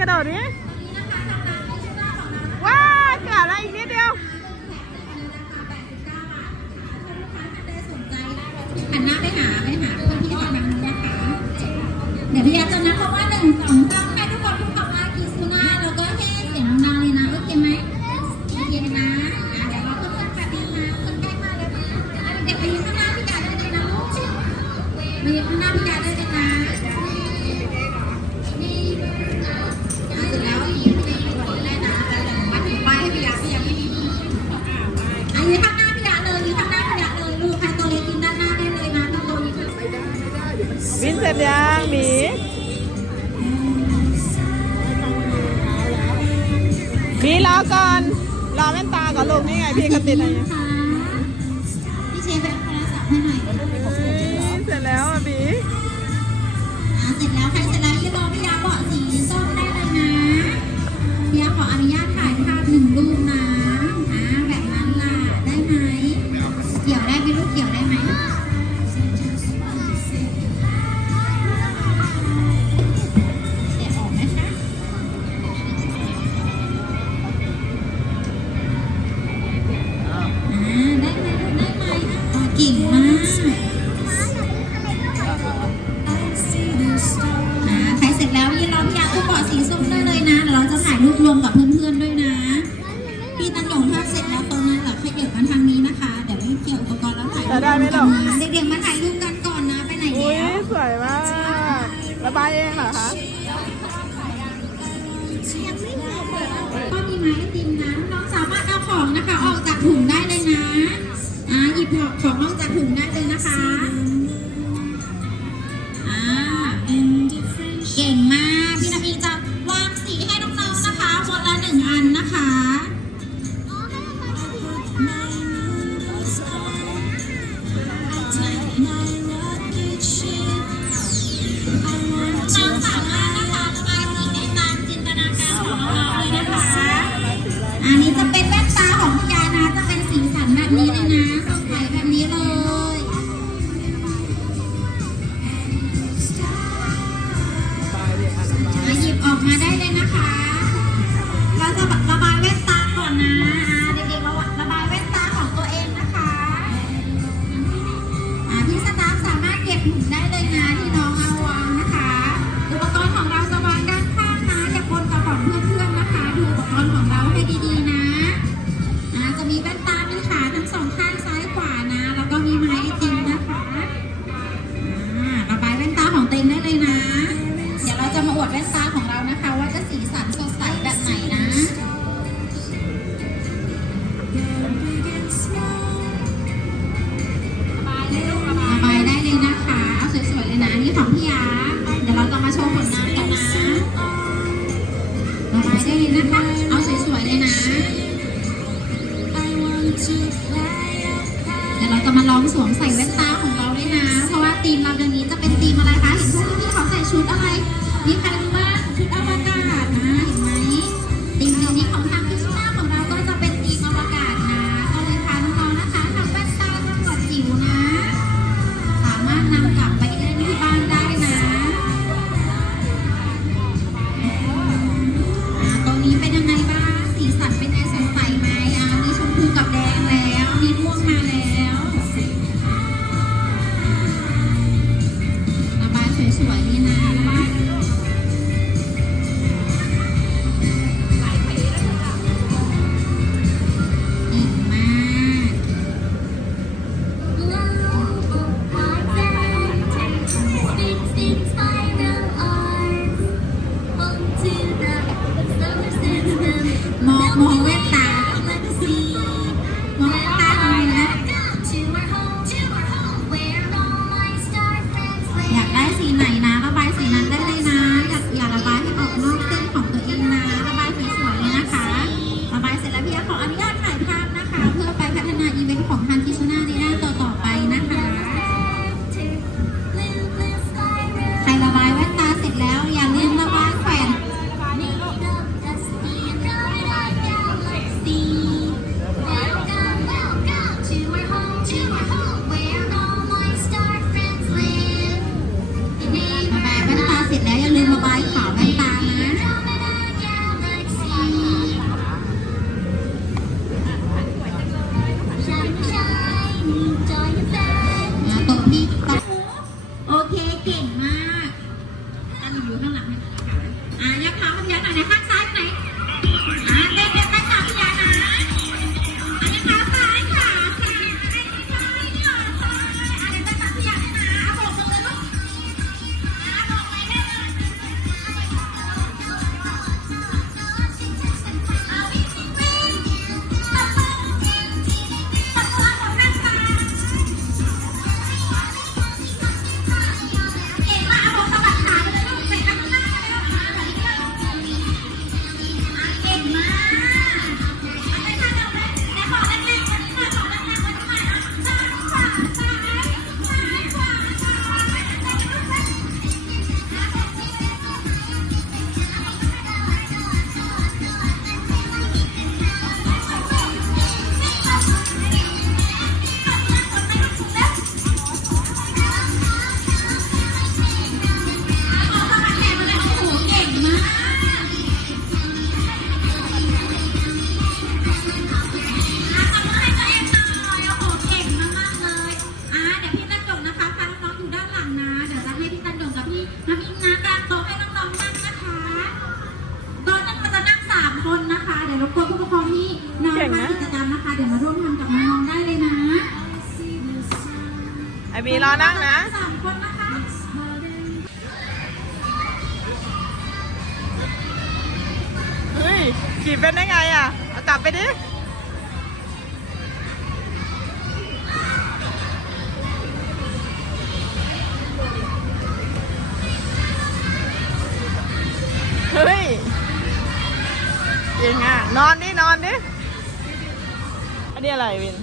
กระโดดนี้ว้าเกือบแล้วอีกนิดเดียวหันหน้าไปหาไปหาคนที่ฝั่งนั้นะคะเดี๋ยวพี่ยาจะนับคำว่าหนึ่งสองสามให้ทุกคนพูดคำว่าคิสุน่าแล้วก็ให้เสียงดังเลยนะโอเคไหมโอเคนะเดี๋ยวเราเพื่อนๆแบบนี้นะเพื่อนใกล้มาเลยนะเด็กๆไปยืนข้างหน้าพี่กาได้เลยนะลูกไปยืนข้างหน้าพี่กาได้เลยนะ บินเสร็จยังบีบีรอก่อน รอแว่นตาก่อนลูกนี่ไงพี่เขาติดอะไรเนี่ย สวยมาก ระบายเองเหรอคะก็มีไม้ไอติมนะน้องสามารถเอาของนะคะ ออกจากถุงได้เลยนะ อ่าหยิบของออกจากถุงได้เลยนะคะ เวดแว่นตาของเรานะคะ ว่าจะสีสันสดใสแบบไหนนะ ระบายได้เลยนะคะ เอาสวยๆเลยนะ นี่ของพี่ยา เดี๋ยวเราจะมาโชว์ผลงานกันนะระบายได้เลยนะคะ เอาสวยๆเลยนะ เดี๋ยวเราจะมาลองสวมใส่แว่นตาของเราด้วยนะ เพราะว่าธีมเราเดือนนี้จะเป็นธีมอะไรคะ เห็นพวกพี่ๆเขาใส่ชุดอะไร มีใขี่เป็นได้ไงอะเอากลับไปดิเฮ้ยเก่งอะ นอนดินอนดิอันนี้อะไรวิน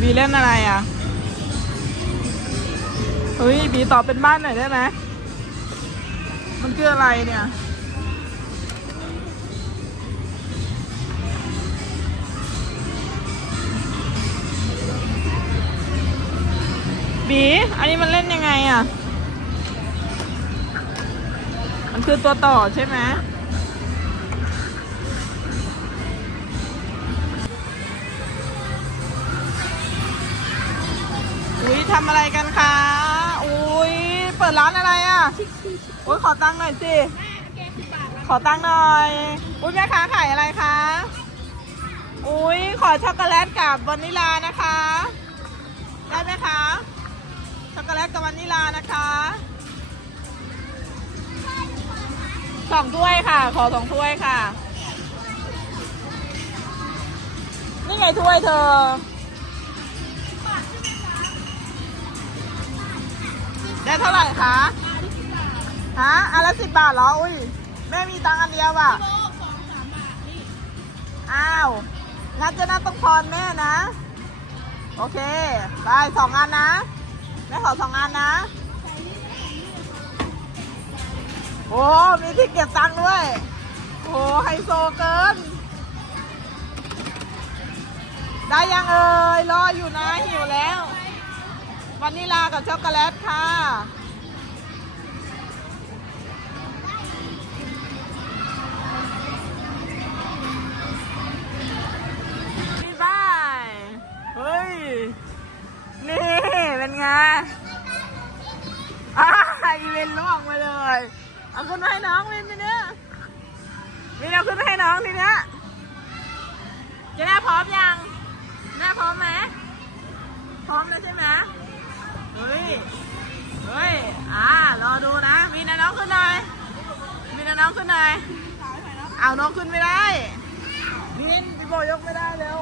บีเล่นอะไรอะ เฮ้ยบีตอบเป็นบ้านหน่อยได้ไหมมันคืออะไรเนี่ย บี อันนี้มันเล่นยังไงอะ มันคือตัวต่อใช่ไหมอุ้ยทำอะไรกันคะ เปิดร้านอะไรอะอุ้ยขอตังค์หน่อยสิ ขอตังค์หน่อยอุ้ยแม่ค้าขายอะไรคะ อุ้ยขอช็อกโกแลตกับวานิลานะคะ ได้ไหมคะ ช็อกโกแลตกับวานิลานะคะสองถ้วยค่ะ ขอสองถ้วยค่ะ นี่ไงถ้วยเธอ ได้เท่าไหร่คะฮะอันละสิบบาทเหรอ อุ้ยแม่มีตังค์อันเดียวอะอ้าวงั้นเจะน่าต้องพรแม่นะ โอเคได้สองอันนะแม่ขอสองอันนะ โอ้มีที่เก็บตังค์ด้วย โอ้ไฮโซเกิน ได้ยังเอ่ยรออยู่นะหิวแล้ว วานิลากับช็อกโกแลตค่ะ น้องขึ้นหน่อยเอาน้องขึ้นไม่ได้วินพี่โบยกไม่ได้เร็ว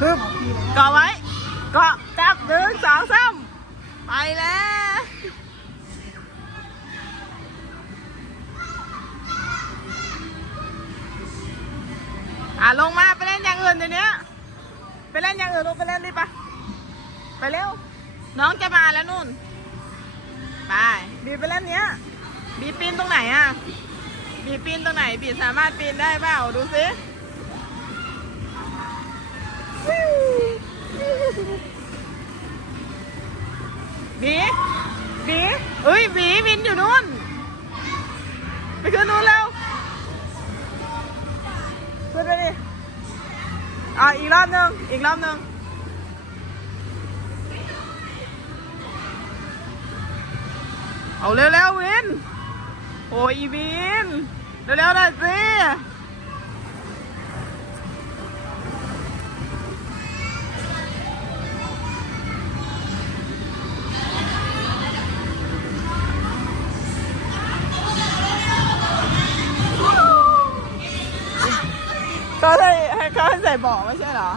ฮึบเกาะไว้เกาะจับหนึ่งสองสามไปแล้วอะลงมาไปเล่นอย่างอื่นเดี๋ยวนี้ไปเล่นอย่างอื่นลูกไปเล่นดิปะไปเร็ว น้องจะมาแล้วนู่น ไปบีไปเล่นเนี้ย บีปีนตรงไหนอะ บีปีนตรงไหน บีสามารถปีนได้เปล่า ดูสิบีบีเอ้ยบีบินอยู่นู่น ไปขึ้นนู่นแล้วขึ้นไปดิอ่าอีกรอบหนึ่งอีกรอบหนึ่ง เอาเร็วๆวิน โอ้ยอีวิน เร็วๆหน่อยสิก็ให้ให้เขาให้ใส่เบอกไม่ใช่เหรอ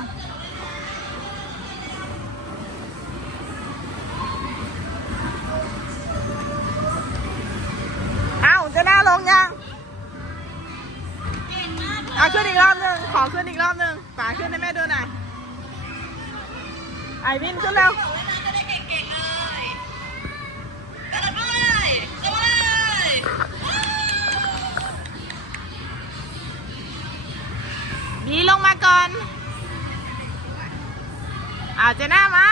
งยังเอาขึ้นอีกรอบหนึ่งขอขึ้นอีกรอบหนึ่งป่าขึ้นให้แม่ดูหน่อยไอวินขึ้นเร็วบีลงมาก่อนเอาเจน่ามา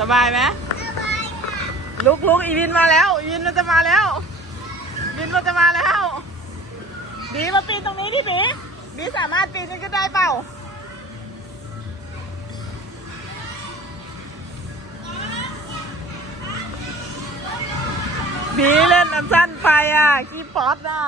สบายไหมลุกลุกอีวินมาแล้ว อีวินมันจะมาแล้ววินมันจะมาแล้วบีมาปีนตรงนี้ดิบีบีสามารถปีนขึ้นได้เปล่าบีเล่นอันสั้นไปอะขี้ป๊อตอะ